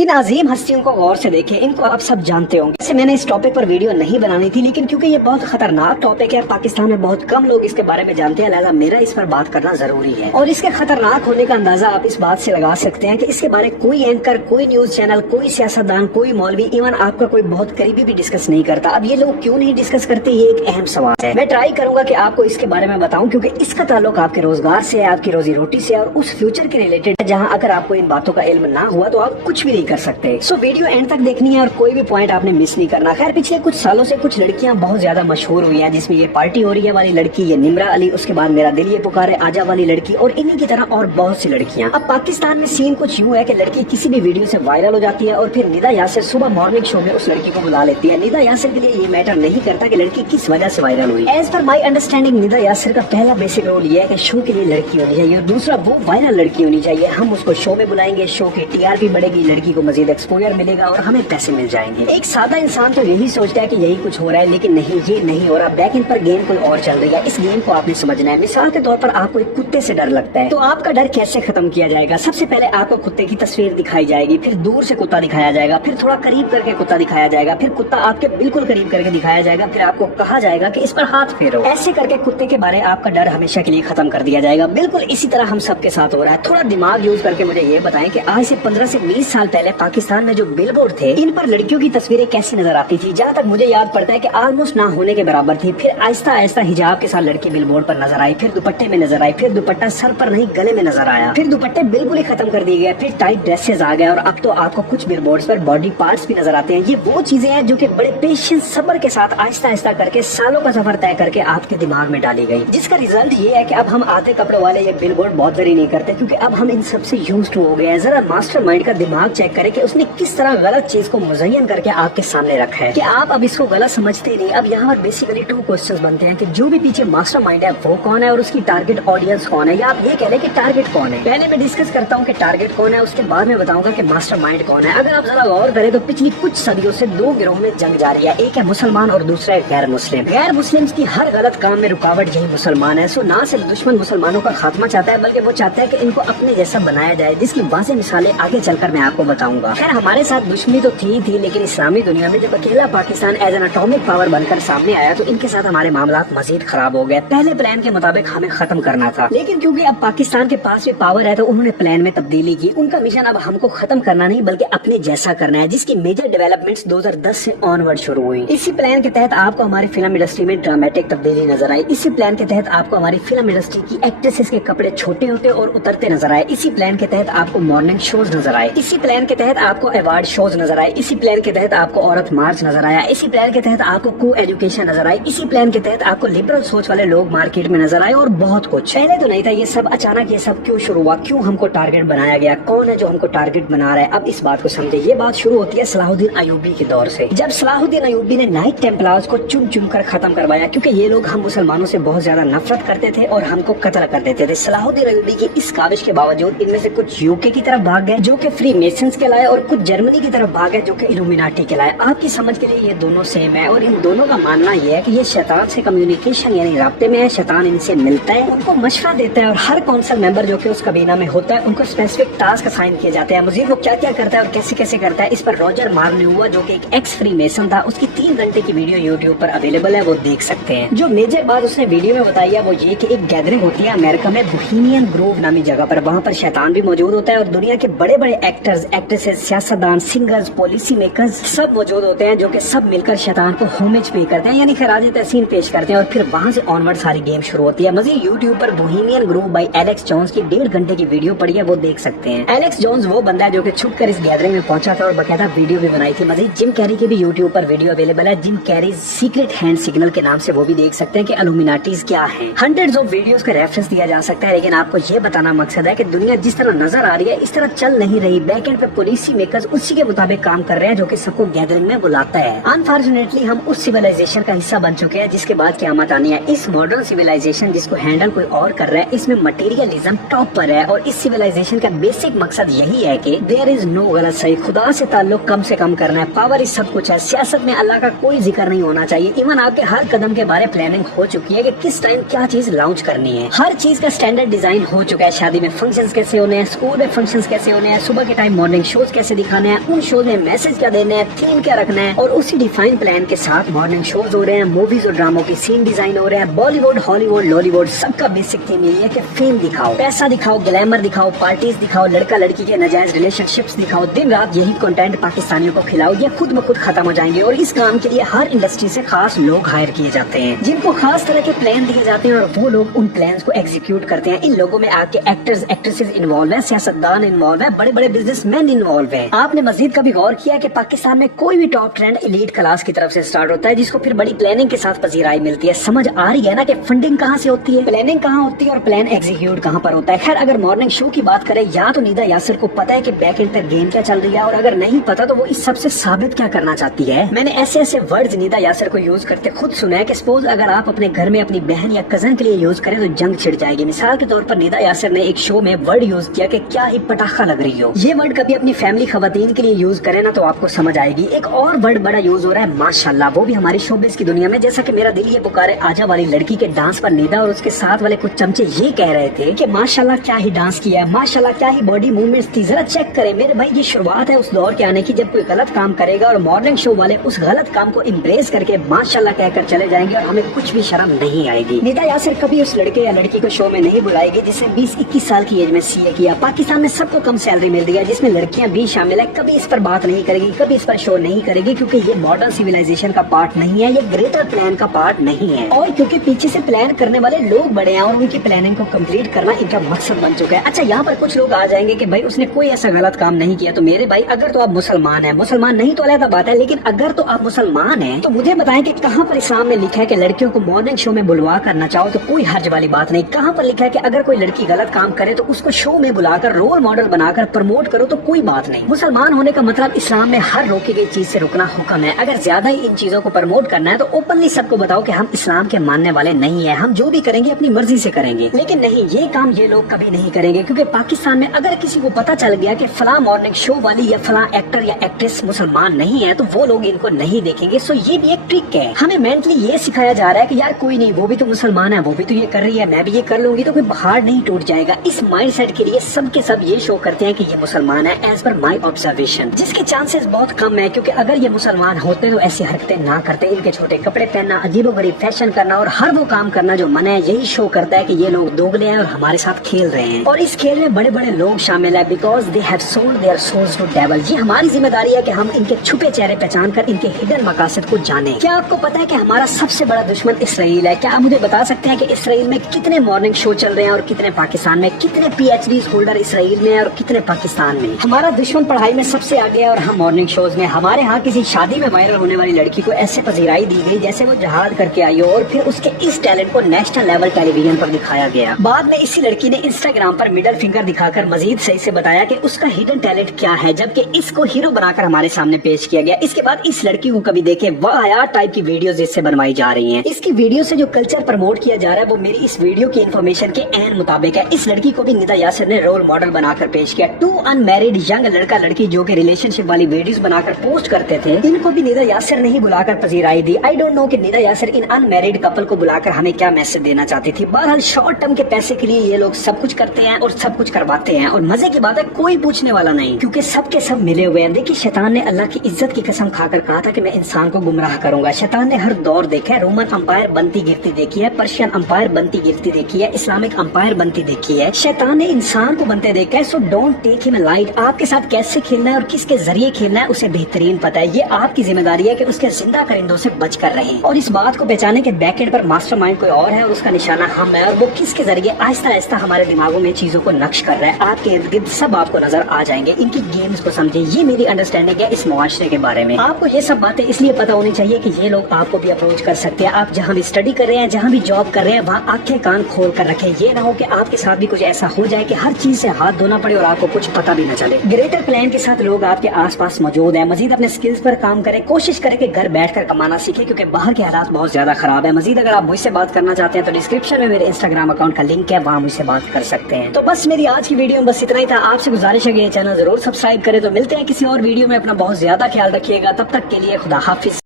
इन अजीम हस्तियों को गौर से देखें, इनको आप सब जानते होंगे। वैसे मैंने इस टॉपिक पर वीडियो नहीं बनानी थी, लेकिन क्योंकि ये बहुत खतरनाक टॉपिक है, पाकिस्तान में बहुत कम लोग इसके बारे में जानते हैं, लिहाजा मेरा इस पर बात करना जरूरी है। और इसके खतरनाक होने का अंदाजा आप इस बात से लगा सकते हैं कि इसके बारे में कोई एंकर, कोई न्यूज चैनल, कोई सियासतदान, कोई मौलवी, इवन आपका कोई बहुत करीबी भी डिस्कस नहीं करता। अब ये लोग क्यों नहीं डिस्कस करते, ये एक अहम सवाल है। मैं ट्राई करूंगा कि आपको इसके बारे में बताऊं, क्योंकि इसका ताल्लुक आपके रोजगार से है, आपकी रोजी रोटी से, और उस फ्यूचर के रिलेटेड है जहां अगर आपको इन बातों का इल्म ना हुआ तो आप कुछ भी नहीं कर सकते। सो वीडियो एंड तक देखनी है और कोई भी पॉइंट आपने मिस नहीं करना। खैर, पिछले कुछ सालों से कुछ लड़कियां बहुत ज्यादा मशहूर हुई हैं, जिसमें ये पार्टी हो रही है वाली लड़की, ये निम्रा अली, उसके बाद मेरा दिल ये पुकारे आजा वाली लड़की, और इन्हीं की तरह और बहुत सी लड़कियां। अब पाकिस्तान में सीन कुछ यूं है कि लड़की किसी भी वीडियो से वायरल हो जाती है और फिर निदा यासिर सुबह मॉर्निंग शो में उस लड़की को बुला लेती है। निदा यासिर के लिए ये मैटर नहीं करता कि लड़की किस वजह से वायरल हुई। As per my understanding Nida Yasir का पहला बेसिक रोल ये है कि शो के लिए लड़की होनी चाहिए, और दूसरा वो वायरल लड़की होनी चाहिए। हम उसको शो में बुलाएंगे, शो की टीआरपी बढ़ेगी, लड़की को मजीद एक्सपोजर मिलेगा और हमें पैसे मिल जाएंगे। एक सादा इंसान तो यही सोचता है कि यही कुछ हो रहा है, लेकिन नहीं, ये नहीं हो रहा। बैक एंड पर गेम कोई और चल रही है। इस गेम को आपने समझना है। मिसाल के तौर पर आपको एक कुत्ते से डर लगता है, तो आपका डर कैसे खत्म किया जाएगा? सबसे पहले आपको कुत्ते की तस्वीर दिखाई जाएगी, फिर दूर से कुत्ता दिखाया जाएगा, फिर थोड़ा करीब करके कुत्ता दिखाया जाएगा, फिर कुत्ता आपके बिल्कुल करीब करके दिखाया जाएगा, फिर आपको कहा जाएगा कि इस पर हाथ फेरो। ऐसे करके कुत्ते के बारे आपका डर हमेशा के लिए खत्म कर दिया जाएगा। बिल्कुल इसी तरह हम सबके साथ हो रहा है। थोड़ा दिमाग यूज करके मुझे ये बताएं कि आज से 15 से 20 साल पहले पाकिस्तान में जो बिलबोर्ड थे, इन पर लड़कियों की तस्वीरें कैसी नजर आती थी? जहाँ तक मुझे याद पड़ता है कि ऑलमोस्ट ना होने के बराबर थी। फिर आहिस्ता आहिस्ता हिजाब के साथ लड़की बिलबोर्ड पर नजर आई, फिर दुपट्टे में नजर आई, फिर दुपट्टा सर पर नहीं गले में नजर आया, फिर दुपट्टे बिल्कुल ही खत्म कर दिए गए, फिर टाइट ड्रेसेस आ गए, और अब तो आपको कुछ बिलबोर्ड्स पर बॉडी पार्ट्स भी नजर आते हैं। ये वो चीजें हैं जो कि बड़े पेशेंस, सब्र के साथ आहिस्ता आहिस्ता करके सालों का सफर तय करके आपके दिमाग में डाली गई, जिसका रिजल्ट ये है कि अब हम आधे कपड़ों वाले ये बिलबोर्ड बहुत जरूरी नहीं करते, क्योंकि अब हम इन सबसे यूज्ड हो गए हैं। जरा मास्टर माइंड का दिमाग चेक करें कि उसने किस तरह गलत चीज को मुज़य्यन करके आपके सामने रखा है कि आप अब इसको गलत समझते नहीं। अब यहाँ पर बेसिकली 2 क्वेश्चंस बनते हैं कि जो भी पीछे मास्टर माइंड है वो कौन है और उसकी टारगेट ऑडियंस कौन है, या आप ये कह रहे हैं कि टारगेट कौन है। पहले मैं डिस्कस करता हूँ कि टारगेट कौन है, उसके बाद मैं बताऊंगा कि मास्टर माइंड कौन है। अगर आप जरा गौर करें तो पिछली कुछ सदियों से 2 गिरोह में जंग जारी है। एक है मुसलमान और दूसरा है गैर मुस्लिम। गैर मुस्लिम की हर गलत काम में रुकावट यही मुसलमान है। सो ना सिर्फ दुश्मन मुसलमानों का खात्मा चाहता है, बल्कि वो चाहता है कि इनको अपने जैसा बनाया जाए, जिसकी वाज़ेह मिसालें आगे चलकर मैं आपको बताऊंगा। खैर, हमारे साथ दुश्मनी तो थी, लेकिन इस्लामी दुनिया में जब अकेला Pakistan as an atomic power बनकर सामने आया तो इनके साथ हमारे मामला मजीद खराब हो गए। पहले प्लान के मुताबिक हमें खत्म करना था, लेकिन क्योंकि अब पाकिस्तान के पास भी पावर है तो उन्होंने प्लान में तब्दीली की। उनका मिशन अब हमको खत्म करना नहीं बल्कि अपने जैसा करना है, जिसकी मेजर डेवलपमेंट्स 2010 से ऑनवर्ड शुरू हुई। इसी प्लान के तहत आपको हमारी फिल्म इंडस्ट्री में ड्रामेटिक तब्दीली नजर आई। इसी प्लान के तहत आपको हमारी फिल्म इंडस्ट्री की एक्ट्रेसेस के कपड़े छोटे होते और उतरते नजर आए। इसी प्लान के तहत आपको मॉर्निंग शोज नजर आए। इसी प्लान के तहत आपको अवार्ड शोज नजर आए। इसी प्लान के तहत आपको औरत मार्च नजर आया। इसी प्लान के तहत आपको को एजुकेशन नजर आई। इसी प्लान के तहत आपको लिबरल सोच वाले लोग मार्केट में नजर आए, और बहुत कुछ। पहले तो नहीं था ये सब, अचानक ये सब क्यों शुरू हुआ, क्यों हमको टारगेट बनाया गया, कौन है जो हमको टारगेट बना रहा है? अब इस बात को समझे। ये बात शुरू होती है सलाहुद्दीन अयूबी के दौर से, जब सलाहुद्दीन अयूबी ने नाइट टेम्पलार्स को चुन चुन कर खत्म करवाया, क्योंकि ये लोग हम मुसलमानों से बहुत ज्यादा नफरत करते थे और हमको कत्ल कर देते थे। सलाहुद्दीन अयूबी की इस काविश के बावजूद इनमें से कुछ यूके की तरफ भाग गए जो कि फ्री मेसन्स कहलाए, और कुछ जर्मनी की तरफ भाग गए जो कि इल्यूमिनाटी कहलाए। आपकी समझ के लिए ये दोनों सेम है, और इन दोनों का मानना यह है कि ये शैतान से कम्युनिकेशन यानी राब्ते में है। शैतान इनसे मिलता है, उनको मशवरा देता है, और हर कौंसिल मेंबर जो कि उस कबीना में होता है उनको स्पेसिफिक टास्क असाइन किए जाते हैं। मजीद वो क्या क्या करता है और कैसे कैसे करता है, इस पर रॉजर मार्न्यूआ जो कि एक एक्स फ्री मेसन था, उसकी 3 घंटे की वीडियो यूट्यूब पर अवेलेबल है, वो देख सकते हैं। जो मेजर बात उसने वीडियो में बताई है वो ये कि एक गैदरिंग होती है अमेरिका में बोहेमियन ग्रोव नामी जगह पर। वहाँ पर शैतान भी मौजूद होता है और दुनिया के बड़े बड़े एक्टर्स, एक्ट्रेसेस, सियासतदान, सिंगर्स, पॉलिसी मेकर्स सब मौजूद होते हैं, जो कि सब मिलकर शैतान को होमेज पे करते हैं, यानी खराज तहसीन पेश करते हैं, और फिर वहाँ से ऑनवर्ड सारी गेम शुरू होती है। मजीद यूट्यूब पर Bohemian Grove bye Alex Jones की 1.5 घंटे की वीडियो पड़ी है, वो देख सकते हैं। एलेक्स जोन्स वो बंदा है जो कि छुप कर इस गैदरिंग में पहुंचा था और बकायदा वीडियो भी बनाई थी। मजीद जिम कैरी की भी यूट्यूब पर वीडियो अवेलेबल है, Jim Carrey secret hand signal के नाम से, वो भी देख सकते हैं कि इल्यूमिनाटीज क्या है। हंड्रेड्स ऑफ वीडियोस का रेफरेंस दिया जा सकता है, लेकिन आपको ये बताना मकसद है कि दुनिया जिस तरह नजर आ रही है इस तरह चल नहीं रही। बैक एंड पे पॉलिसी मेकर्स उसी के मुताबिक काम कर रहे हैं जो कि सबको गैदरिंग में बुलाता है। अनफॉर्चुनेटली हम उस सिविलाइजेशन का हिस्सा बन चुके हैं जिसके बाद क़यामत आनी है। इस मॉडर्न सिविलाइजेशन जिसको हैंडल कोई और कर रहा है, इसमें मटेरियलिज्म टॉप पर है, और इस सिविलाइजेशन का बेसिक मकसद यही है कि देयर इज नो गलत सही, खुदा से ताल्लुक कम से कम करना है। पावर इस सब कुछ है, सियासत में अल्लाह का कोई जिक्र नहीं होना चाहिए। इवन आपके हर कदम के बारे प्लानिंग हो चुकी है कि किस टाइम क्या चीज लॉन्च करनी है। हर चीज का स्टैंडर्ड डिजाइन हो चुका है। शादी में फंक्शंस कैसे होने हैं, स्कूल में फंक्शंस कैसे होने हैं, सुबह के टाइम मॉर्निंग शोज कैसे दिखाने हैं, उन शोज में मैसेज क्या देने हैं, थीम क्या रखना है, और उसी डिफाइन प्लान के साथ मॉर्निंग शोज हो रहे हैं, मूवीज और ड्रामों की सीन डिजाइन हो रहे हैं। बॉलीवुड, हॉलीवुड, लॉलीवुड सबका बेसिक थीम यही है कि फेम दिखाओ, पैसा दिखाओ, ग्लैमर दिखाओ, पार्टीज दिखाओ, लड़का लड़की के नाजायज रिलेशनशिप्स दिखाओ। दिन रात यही कंटेंट पाकिस्तानियों को खिलाओ, ये खुद ब खुद खत्म हो जाएंगे। और इस काम के लिए हर इंडस्ट्री से खास लोग हायर किए जाते हैं, जिनको खास तरह के प्लान दिए जाते हैं, और वो लोग उन प्लान्स को एग्जीक्यूट करते हैं। इन लोगों में आके एक्टर्स, एक्ट्रेसेस इन्वॉल्व है, सियासतदान इन्वॉल्व है, बड़े बड़े बिजनेसमैन इन्वॉल्व है। आपने मजीद कभी गौर किया कि पाकिस्तान में कोई भी टॉप ट्रेंड एलीट क्लास की तरफ से स्टार्ट होता है, जिसको फिर बड़ी प्लानिंग के साथ पजीराई मिलती है। समझ आ रही है ना कि फंडिंग कहाँ से होती है, प्लानिंग कहाँ होती है और प्लान एग्जीक्यूट कहाँ पर होता है। खैर, अगर मॉर्निंग शो की बात करें, या तो निदा यासिर को पता है कि बैक एंड तक गेम क्या चल रही है, और अगर नहीं पता तो वो इस सबसे साबित क्या करना चाहती है। मैंने ऐसे ऐसे वर्ड्स निदा यासिर को यूज करते खुद सुना है कि सपोज अगर आप अपने घर में अपनी बहन या कजन के लिए यूज करें तो जंग छिड़ जाएगी। मिसाल के तौर पर निदा यासिर ने एक शो में वर्ड यूज किया कि क्या ही पटाखा लग रही हो। ये वर्ड कभी अपनी फैमिली खवातीन के लिए यूज करें ना तो आपको समझ आएगी। एक और वर्ड बड़ा यूज हो रहा है माशाल्लाह, वो भी हमारी शोबिस की दुनिया में। जैसा कि मेरा दिल ये पुकारे आजा वाली लड़की के डांस पर निदा और उसके साथ वाले कुछ चमचे ये कह रहे थे कि माशाल्लाह क्या ही डांस किया है, माशाल्लाह क्या ही बॉडी मूवमेंट्स थी, जरा चेक करें मेरे भाई। ये शुरुआत है उस दौर के आने की जब कोई गलत काम करेगा और मॉर्निंग शो वाले उस गलत काम को इम्प्रेस करके माशाल्लाह कहकर चले जाएंगे और हमें कुछ भी शर्म नहीं आएगी। निदा यासिर कभी उस लड़के या लड़की को शो में नहीं बुलाएगी जिसने 20-21 साल की एज में सीए किया। पाकिस्तान में सबको कम सैलरी मिल रही है, जिसमें लड़कियां भी शामिल है। कभी इस पर बात नहीं करेगी, कभी इस पर शो नहीं करेगी, क्योंकि ये मॉडर्न सिविलाइजेशन का पार्ट नहीं है, ये ग्रेटर प्लान का पार्ट नहीं है। और क्योंकि पीछे से प्लान करने वाले लोग बड़े हैं और उनकी प्लानिंग को कंप्लीट करना इनका मकसद बन चुका है। अच्छा, यहाँ पर कुछ लोग आ जाएंगे कि भाई उसने कोई ऐसा गलत काम नहीं किया। तो मेरे भाई, अगर तो आप मुसलमान हैं, मुसलमान नहीं तो अलग बात है, लेकिन अगर तो आप मुसलमान हैं तो मुझे बताएं कि कहाँ पर इस्लाम में लिखा है कि लड़कियों को मॉर्निंग शो में बुलवा करना चाहो तो कोई हर्ज वाली बात नहीं। कहाँ पर लिखा है कि अगर कोई लड़की गलत काम करे तो उसको शो में बुलाकर रोल मॉडल बनाकर प्रमोट करो तो कोई बात नहीं। मुसलमान होने का मतलब इस्लाम में हर रोकी गई चीज से रुकना हुक्म है। अगर ज्यादा ही इन चीजों को प्रमोट करना है तो ओपनली सबको बताओ कि हम इस्लाम के मानने वाले नहीं है, हम जो भी करेंगे अपनी मर्जी से करेंगे। लेकिन नहीं, ये काम ये लोग कभी नहीं करेंगे, क्योंकि पाकिस्तान में अगर किसी को पता चल गया कि फला मॉर्निंग शो वाली या फला एक्टर या एक्ट्रेस मुसलमान नहीं है तो वो लोग इनको नहीं देखेंगे। सो ये भी एक ट्रिक है। हमें मेंटली ये सिखाया जा रहा है कि यार कोई नहीं, वो भी तो मुसलमान है, वो भी तो ये कर रही है, मैं भी ये कर लूंगी तो कोई पहाड़ नहीं टूट जाएगा। इस माइंड सेट के लिए सब के सब ये शो करते हैं कि ये मुसलमान है, एज पर माई ऑब्जर्वेशन, जिसके चांसेस बहुत कम है। क्योंकि अगर ये मुसलमान होते तो ऐसी हरकतें ना करते। इनके छोटे कपड़े पहनना, अजीबोगरीब फैशन करना और हर वो काम करना जो मना है, यही शो करता है कि ये लोग दोगले हैं और हमारे साथ खेल रहे हैं। और इस खेल में बड़े बड़े लोग शामिल है, because they have sold there souls to devil. ये हमारी जिम्मेदारी है कि हम इनके छुपे चेहरे पहचान कर इनके हिडन मकासद को जाने। क्या आपको पता है कि हमारा सबसे बड़ा दुश्मन इसराइल है? क्या आप मुझे बता सकते हैं कि इसराइल में कितने मॉर्निंग शो चल रहे हैं और कितने पाकिस्तान में? कितने PhD होल्डर इसराइल में और कितने पाकिस्तान में? हमारा दुश्मन पढ़ाई में सबसे आगे है और हम मॉर्निंग शोज में। हमारे यहाँ किसी शादी में वायरल होने वाली लड़की को ऐसे पजीराई दी गई जैसे वो जहाज करके आई हो, और फिर उसके इस टैलेंट को नेशनल लेवल टेलीविजन पर दिखाया गया। बाद में इसी लड़की ने इंस्टाग्राम पर मिडल फिंगर दिखाकर मजीद सही से बताया कि उसका हिडन टैलेंट क्या है, जबकि इसको हीरो बनाकर हमारे सामने पेश किया गया। इसके बाद इस लड़की को कभी देखे वाह यार टाइप की वीडियोस इससे बनवाई जा रही हैं। इसकी वीडियो से जो कल्चर प्रमोट किया जा रहा है वो मेरी इस वीडियो की इन्फॉर्मेशन के एन मुताबिक है। इस लड़की को भी निदा यासिर ने रोल मॉडल बनाकर पेश किया। 2 अनमैरिड यंग लड़का लड़की जो कि रिलेशनशिप वाली वीडियोस बनाकर पोस्ट करते थे, इनको भी निदा यासिर ने ही बुलाकर पजीराई दी। आई डोंट नो कि निदा यासिर इन अनमैरिड कपल को बुलाकर हमें क्या मैसेज देना चाहती थी। बहरहाल शॉर्ट टर्म के पैसे के लिए ये लोग सब कुछ करते हैं और सब कुछ करवाते हैं, और मजे की बात है कोई पूछने वाला नहीं, क्योंकि सब के सब मिले हुए हैं। देखिए, शैतान ने अल्लाह की इज्जत की कसम खाकर कहा था कि मैं इंसान को गुमराह करूंगा। शैतान ने हर दौर देखा है, रोमन अंपायर बनती गिरती देखी है, पर्शियन अंपायर बनती गिरती देखी है, इस्लामिक अंपायर बनती देखी है। शैतान ने इंसान को बनते देखा है। So don't take him light. आपके साथ कैसे खेलना है और किसके जरिए खेलना है उसे बेहतरीन पता है। ये आपकी जिम्मेदारी है कि उसके जिंदा परिंदों से बच कर रहें, और इस बात को पहचाने के बैकएंड पर मास्टरमाइंड कोई और है और उसका निशाना हम है, और वो किसके जरिए आहिस्ता आहिस्ता हमारे दिमागों में चीजों को नक्श कर रहा है। आपके इर्द गिर्द सब आपको नजर आ जाएंगे। इनकी गेम्स को समझे, ये मेरी अंडरस्टैंडिंग है इस मुआशरे के बारे में। आपको ये सब बातें इसलिए पता होनी चाहिए कि ये लोग आपको भी अप्रोच कर सकते हैं। आप जहाँ भी स्टडी कर रहे हैं, जहाँ भी जॉब कर रहे हैं, वहाँ आंखें कान खोल कर रखें। ये ना हो कि आपके साथ भी कुछ ऐसा हो जाए कि हर चीज से हाथ धोना पड़े और आपको कुछ पता भी न चले। ग्रेटर प्लान के साथ लोग आपके आसपास मौजूद हैं। मजीद अपने स्किल्स पर काम करें, कोशिश करें कि घर बैठकर कमाना सीखें, क्योंकि बाहर के हालात बहुत ज्यादा खराब है। मजीद अगर आप मुझसे बात करना चाहते हैं तो डिस्क्रिप्शन में मेरे इंस्टाग्राम अकाउंट का लिंक है, वहाँ मुझसे बात कर सकते हैं। तो बस मेरी आज की वीडियो में बस इतना ही था। आपसे गुजारिश है कि ये चैनल जरूर सब्सक्राइब करें। तो मिलते हैं किसी और वीडियो में। अपना बहुत ज्यादा ख्याल रखिएगा। तब तक के लिए खुदा हाफिज।